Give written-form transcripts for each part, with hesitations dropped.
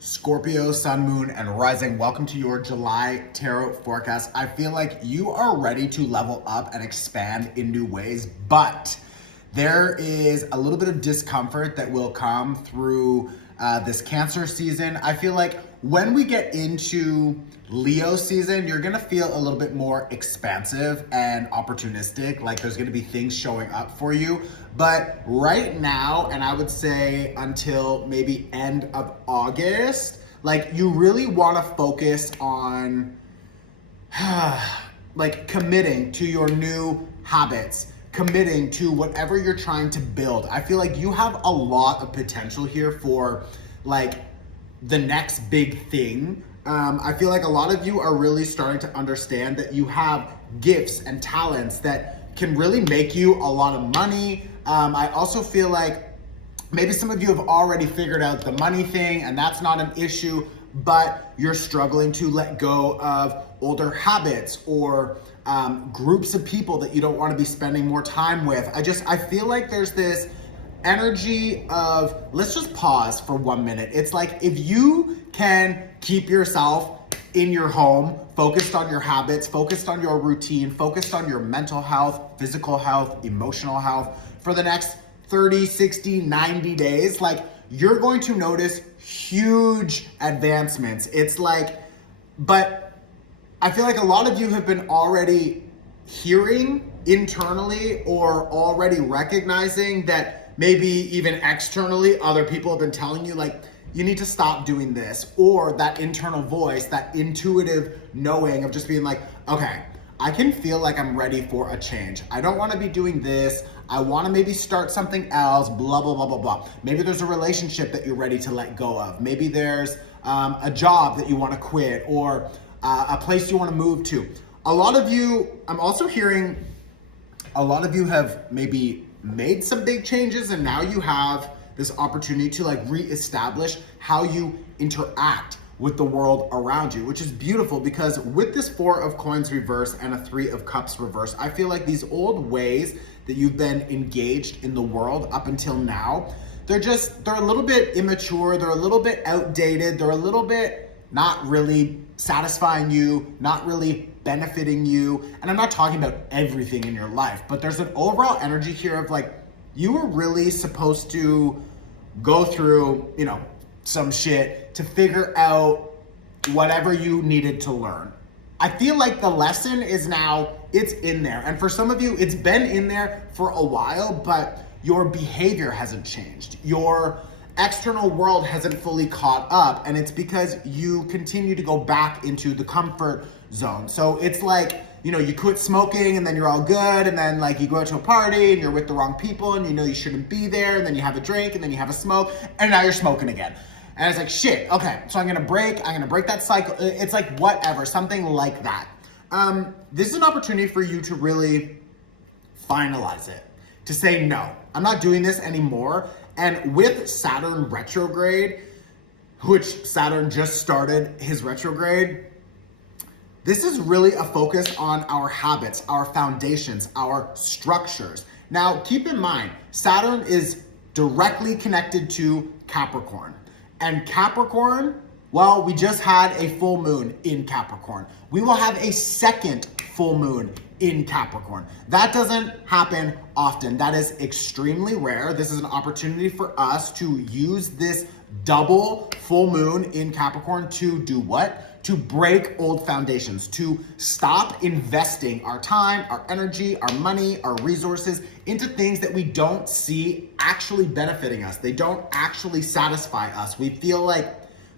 Scorpio, Sun, Moon, and Rising, welcome to your July Tarot forecast. I feel like you are ready to level up and expand in new ways, but there is a little bit of discomfort that will come through this Cancer season. I feel like when we get into Leo season, you're gonna feel a little bit more expansive and opportunistic, like there's gonna be things showing up for you. But right now, and I would say until maybe end of August, like you really wanna focus on like committing to your new habits, committing to whatever you're trying to build. I feel like you have a lot of potential here for like the next big thing. I feel like a lot of you are really starting to understand that you have gifts and talents that can really make you a lot of money. I also feel like maybe some of you have already figured out the money thing and that's not an issue, but you're struggling to let go of older habits or groups of people that you don't want to be spending more time with. I feel like there's this energy of, let's just pause for 1 minute. It's like if you can keep yourself in your home, focused on your habits, focused on your routine, focused on your mental health, physical health, emotional health for the next 30, 60, 90 days, like you're going to notice huge advancements. It's like, but I feel like a lot of you have been already hearing internally or already recognizing that maybe even externally, other people have been telling you like, you need to stop doing this, or that internal voice, that intuitive knowing of just being like, okay, I can feel like I'm ready for a change. I don't want to be doing this. I want to maybe start something else, blah, blah, blah, blah, blah. Maybe there's a relationship that you're ready to let go of. Maybe there's a job that you want to quit, or a place you want to move to. A lot of you, I'm also hearing a lot of you have maybe made some big changes and now you have this opportunity to like reestablish how you interact with the world around you, which is beautiful because with this 4 of Coins reverse and a 3 of Cups reverse, I feel like these old ways that you've been engaged in the world up until now, they're a little bit immature, they're a little bit outdated, they're a little bit not really satisfying you, not really benefiting you. And I'm not talking about everything in your life, but there's an overall energy here of like, you were really supposed to go through, some shit to figure out whatever you needed to learn. I feel like the lesson is now, it's in there. And for some of you, it's been in there for a while, but your behavior hasn't changed. Your external world hasn't fully caught up, and it's because you continue to go back into the comfort zone. So it's like, you quit smoking and then you're all good, and then like you go out to a party and you're with the wrong people and you shouldn't be there, and then you have a drink and then you have a smoke and now you're smoking again. And it's like, shit, okay, so I'm gonna break that cycle. It's like whatever, something like that. This is an opportunity for you to really finalize it, to say, no, I'm not doing this anymore. And with Saturn retrograde, which Saturn just started his retrograde, this is really a focus on our habits, our foundations, our structures. Now, keep in mind, Saturn is directly connected to Capricorn. And Capricorn, well, we just had a full moon in Capricorn. We will have a second full moon in Capricorn. That doesn't happen often. That is extremely rare. This is an opportunity for us to use this double full moon in Capricorn to do what? To break old foundations, to stop investing our time, our energy, our money, our resources into things that we don't see actually benefiting us. They don't actually satisfy us. We feel like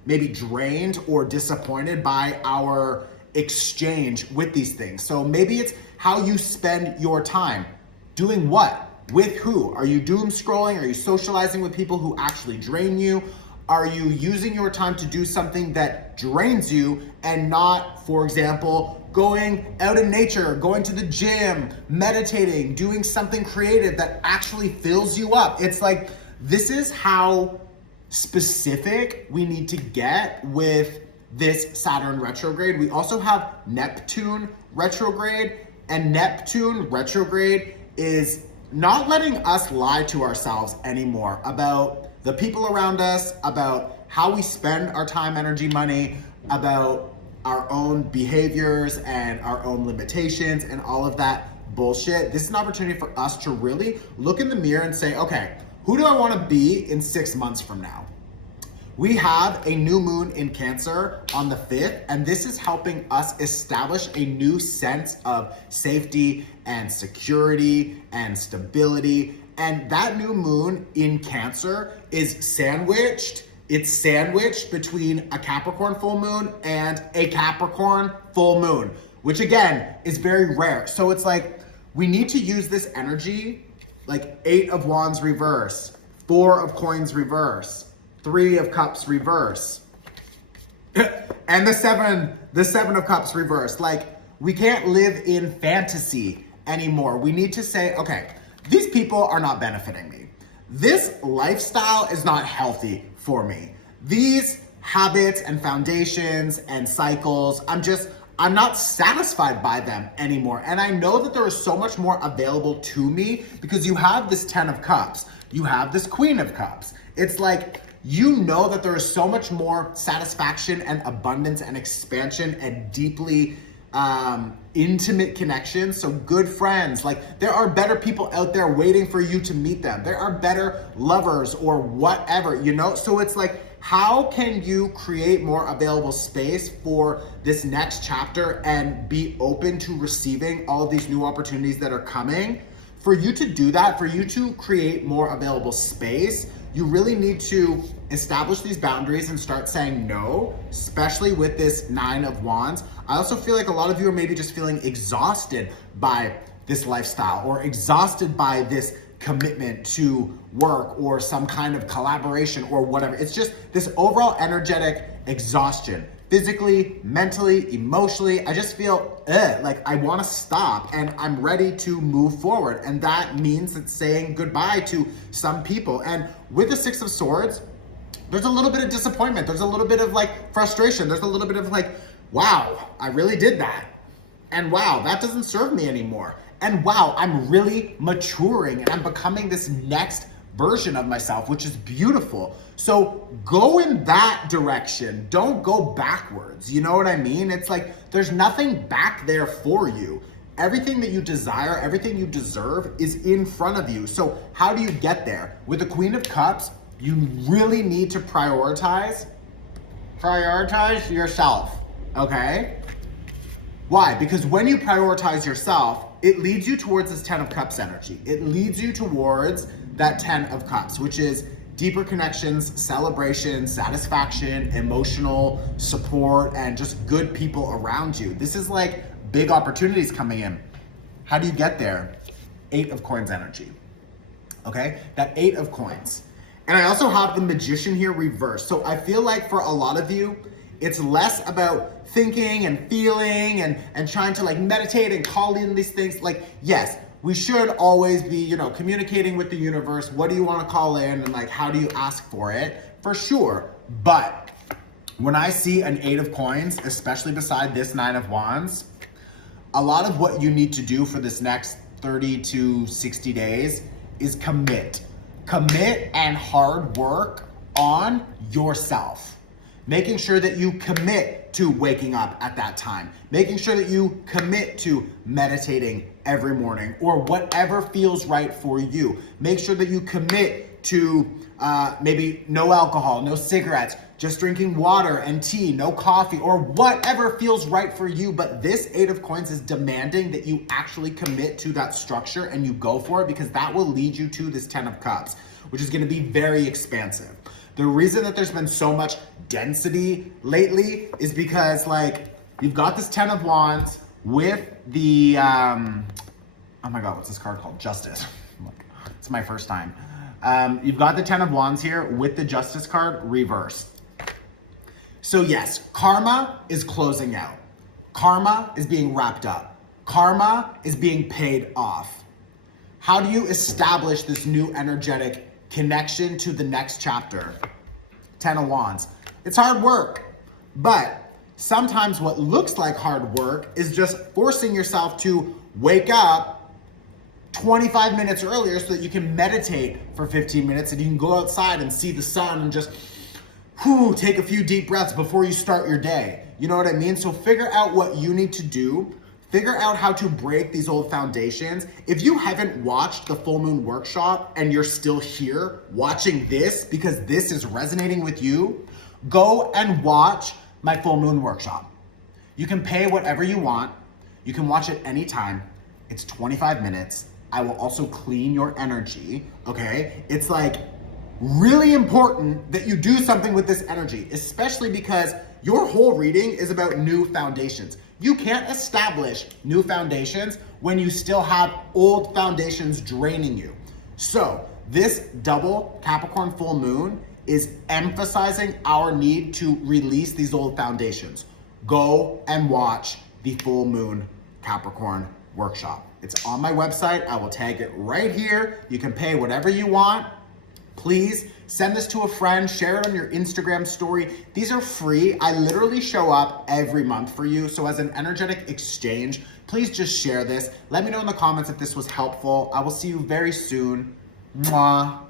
maybe drained or disappointed by our exchange with these things. So maybe it's how you spend your time. Doing what? With who? Are you doom scrolling? Are you socializing with people who actually drain you? Are you using your time to do something that drains you and not, for example, going out in nature, going to the gym, meditating, doing something creative that actually fills you up? It's like, this is how specific we need to get with this Saturn retrograde. We also have Neptune retrograde, and Neptune retrograde is not letting us lie to ourselves anymore about the people around us, about how we spend our time, energy, money, about our own behaviors and our own limitations and all of that bullshit. This is an opportunity for us to really look in the mirror and say, okay, who do I want to be in 6 months from now? We have a new moon in Cancer on the 5th, and this is helping us establish a new sense of safety and security and stability. And that new moon in Cancer is sandwiched. It's sandwiched between a Capricorn full moon and a Capricorn full moon, which again is very rare. So it's like, we need to use this energy, like 8 of Wands reverse, 4 of Coins reverse, 3 of Cups reverse, and the seven of Cups reverse. Like, we can't live in fantasy anymore. We need to say, okay, these people are not benefiting me. This lifestyle is not healthy for me. These habits and foundations and cycles, I'm not satisfied by them anymore. And I know that there is so much more available to me because you have this 10 of Cups, you have this Queen of Cups. It's like, you know that there is so much more satisfaction and abundance and expansion and deeply intimate connections. So good friends, like there are better people out there waiting for you to meet them. There are better lovers or whatever, you know? So it's like, how can you create more available space for this next chapter and be open to receiving all of these new opportunities that are coming? For you to do that, for you to create more available space, you really need to establish these boundaries and start saying no, especially with this 9 of Wands. I also feel like a lot of you are maybe just feeling exhausted by this lifestyle or exhausted by this commitment to work or some kind of collaboration or whatever. It's just this overall energetic exhaustion. Physically, mentally, emotionally, I just feel like I want to stop and I'm ready to move forward. And that means it's saying goodbye to some people. And with the 6 of Swords, there's a little bit of disappointment. There's a little bit of like frustration. There's a little bit of like, wow, I really did that. And wow, that doesn't serve me anymore. And wow, I'm really maturing and I'm becoming this next version of myself, which is beautiful. So go in that direction. Don't go backwards. You know what I mean? It's like, there's nothing back there for you. Everything that you desire, everything you deserve is in front of you. So how do you get there? With the Queen of Cups, you really need to prioritize yourself, okay? Why? Because when you prioritize yourself, it leads you towards this 10 of Cups energy. It leads you towards that 10 of Cups, which is deeper connections, celebration, satisfaction, emotional support, and just good people around you. This is like big opportunities coming in. How do you get there? 8 of Coins energy, okay? That 8 of Coins. And I also have the Magician here reversed. So I feel like for a lot of you, it's less about thinking and feeling and trying to like meditate and call in these things. Like, yes, we should always be, you know, communicating with the universe. What do you want to call in? And like, how do you ask for it? For sure. But when I see an 8 of Coins, especially beside this 9 of Wands, a lot of what you need to do for this next 30 to 60 days is commit. Commit and hard work on yourself. Making sure that you commit to waking up at that time. Making sure that you commit to meditating every morning or whatever feels right for you. Make sure that you commit to maybe no alcohol, no cigarettes, just drinking water and tea, no coffee, or whatever feels right for you. But this 8 of Coins is demanding that you actually commit to that structure and you go for it, because that will lead you to this 10 of Cups, which is going to be very expansive. The reason that there's been so much density lately is because like you've got this 10 of Wands with the, oh my God, what's this card called? Justice. It's my first time. You've got the 10 of Wands here with the Justice card reversed. So yes, karma is closing out. Karma is being wrapped up. Karma is being paid off. How do you establish this new energetic connection to the next chapter? 10 of Wands. It's hard work, but sometimes what looks like hard work is just forcing yourself to wake up 25 minutes earlier so that you can meditate for 15 minutes and you can go outside and see the sun and just take a few deep breaths before you start your day. You know what I mean? So figure out what you need to do. Figure out how to break these old foundations. If you haven't watched the full moon workshop and you're still here watching this because this is resonating with you, go and watch my full moon workshop. You can pay whatever you want. You can watch it anytime. It's 25 minutes. I will also clean your energy, okay? It's like really important that you do something with this energy, especially because your whole reading is about new foundations. You can't establish new foundations when you still have old foundations draining you. So this double Capricorn full moon is emphasizing our need to release these old foundations. Go and watch the full moon Capricorn workshop. It's on my website. I will tag it right here. You can pay whatever you want. Please send this to a friend, share it on your Instagram story. These are free. I literally show up every month for you. So as an energetic exchange, please just share this. Let me know in the comments if this was helpful. I will see you very soon. Mwah.